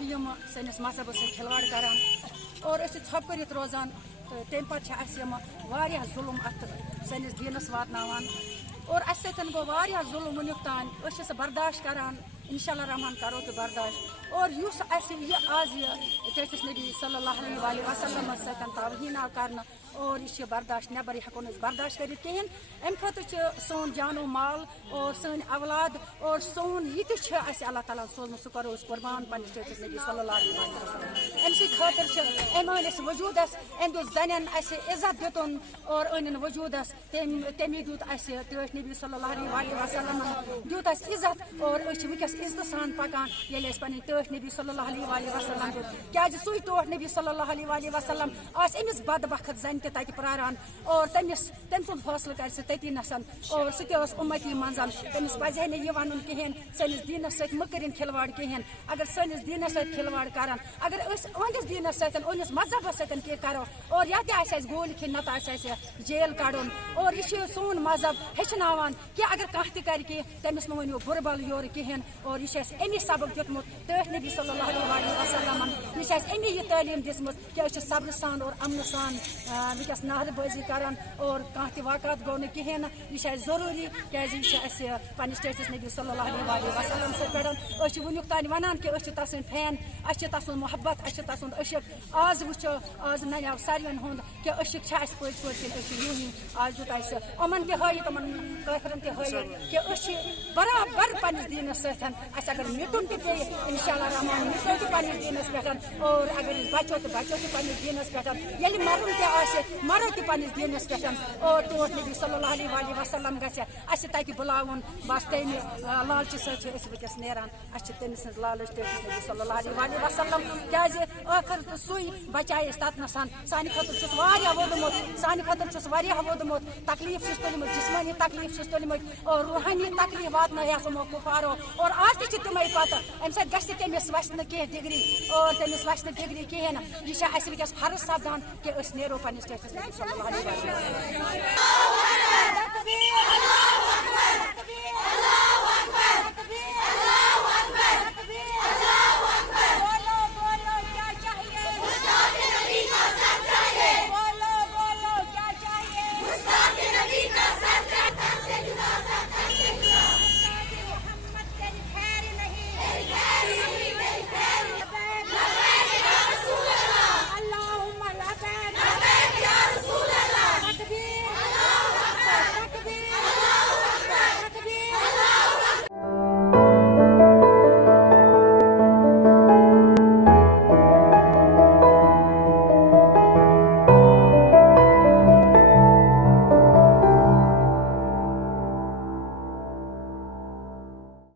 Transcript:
since مذہبس سۭتۍ کھلواڑ کران اور ژھۄپہٕ کٔرِتھ روزان تمہِ پتہٕ ظلم اتھ سٲنِس دیٖنس واتناوان اور اسہِ سۭتۍ گوٚو واریاہ ظلم وٕنیُک تام أسۍ چھِ سُہ برداشت کران انشاء اللہ رحمان کرو تہِ برداشت اور یُس اسہِ یہِ آز چٲٹھِس نبی صلی اللہ علیہ وسلم سۭتۍ توہیٖن آو کرنہٕ اور یہ چھِ برداشت نٮ۪بر ہٮ۪کو نہٕ أسۍ برداشت کٔرِتھ کِہیٖنۍ اَمہِ خٲطرٕ چھِ سون جانو مال اور سٲنۍ اولاد اور سون یہِ تہِ چھِ اَسہِ اللہ تعالیٰ ہن سوزمُت سُہ کرو أسۍ قۄربان پننِس چٲٹھِس نبی صلی اللہ علیہ وسلم أمۍ سٕنٛدِ خٲطرٕ چھِ أمۍ أنۍ اَسہِ وجوٗدس أمۍ دیُت زنٮ۪ن اَسہِ عزت دِتُن اور أنِن وجوٗدس تٔمی دیُت اَسہِ ٹٲٹھۍ نبی صلی اللہ علیہ وسلمن دیُت اَسہِ عزت اور أسۍ چھِ وٕنکیٚس عزتہٕ سان پکان ییٚلہِ اَسہِ پنٕنۍ ٹٲٹھۍ نبی صلی اللہ علیہ وسلم دیُت کیازِ سُے ٹوٹھ نبی صلی اللہ علیہ وسلم آسہِ أمِس بدبخت زنہِ تہِ تتہِ پراران اور تٔمۍ سُنٛد فٲصلہٕ کرِ سُہ تٔتی نسن اور سُہ تہِ ٲس اُمتی منٛز تٔمِس پزِ ہے نہٕ یہِ وَنُن کِہیٖنۍ سٲنِس دیٖنس سۭتۍ مہٕ کٔرِنۍ کھلواڑ کِہیٖنۍ اگر سٲنِس دیٖنس سۭتۍ کھلواڑ کران اگر أسۍ أہنٛدِس دیٖنس سۭتۍ أہنٛدِس مذہبس سۭتۍ کینٛہہ کرو اور یا تہِ آسہِ اَسہِ گوٗلۍ کھیٚنۍ نتہٕ آسہِ اَسہِ جیل کڑُن اور یہِ چھُ سون مذہب ہیٚچھناوان کہِ اگر کانٛہہ تہِ کرِ کینٛہہ تٔمِس مہٕ ؤنِو بُرٕ بل یورٕ کِہیٖنۍ اور یہِ چھُ اَسہِ امی سبق دیُتمُت ٹٲٹھۍ نبی صلی اللہ علیہ وسلمن یہِ چھِ اَسہِ امی یہِ تعلیٖم دِژمٕژ کہِ أسۍ چھِ صبرٕ سان اور امنہٕ سان وٕنکیٚس نہرٕ بٲزی کران اور کانٛہہ تہِ واقعات گوٚو نہٕ کِہیٖنۍ نہٕ یہِ چھُ اَسہِ ضروٗری کیازِ یہِ چھُ اَسہِ پننِس ٹٲٹھِس نبی صلی اللہ علیہ وسلم سۭتۍ پٮ۪ٹھ أسۍ چھِ وٕنیُک تانۍ وَنان کہِ أسۍ چھِ تس سٕنٛدۍ فین اَسہِ چھِ تس سُنٛد محبت اَسہِ چھِ تس سُنٛد عشق آز وٕچھو آز نَنیو ساروِین ہُنٛد کہِ عشق چھِ اَسہِ پٔزۍ پٲٹھۍ کِنہٕ أسۍ چھِ یوٗہی آز دیُت اَسہِ یِمن تہِ ہٲیِتھ یِمن کٲفرن تہِ ہٲیِتھ کہِ أسۍ چھِ برابر پننِس دیٖنس سۭتۍ اَسہِ اگر مِٹُن تہِ پیٚیہِ انشاء اللہ رحمان مِٹو تہِ پننِس دیٖنس پٮ۪ٹھ اور اگر أسۍ بچو تہٕ بچو تہِ پننِس دیٖنس پٮ۪ٹھ ییٚلہِ مرُن تہِ آسہِ مرو تہِ پننِس دیٖنس پٮ۪ٹھ اور ٹوٹھ نبی صلی اللہ علیہ وسلم گژھِ اَسہِ تتہِ بُلاوُن بس تمہِ لالچہِ سۭتۍ چھِ أسۍ وٕنکیٚس نیران اَسہِ چھِ تٔمۍ سٕنٛز لالٕچ ٹٲٹھِس نبی صلی اللہ علیہ وسلم کیازِ ٲخر تہٕ سُے بچایہِ أسۍ تتنس سانہِ خٲطرٕ چھُس واریاہ ووٚدمُت سانہِ خٲطرٕ چھُس واریاہ ووٚدمُت تکلیٖف چھُس تُلمٕتۍ جسمٲنی تکلیٖف چھُس تُلمٕتۍ اور روحٲنی تکلیٖف واتنٲیس یِمو کُفارو اور آز تہِ چھِ تِمے پتہٕ امہِ سۭتۍ گژھِ تٔمِس وسہِ نہٕ کینٛہہ ڈگری اور تٔمِس وسہِ نہٕ ڈگری کِہیٖنۍ نہٕ یہِ چھِ اَسہِ وٕنکیٚس فرض سپدان کہِ أسۍ نیرو پننِس ٹٲٹھِس نبی صلی اللہ علیہ وسلم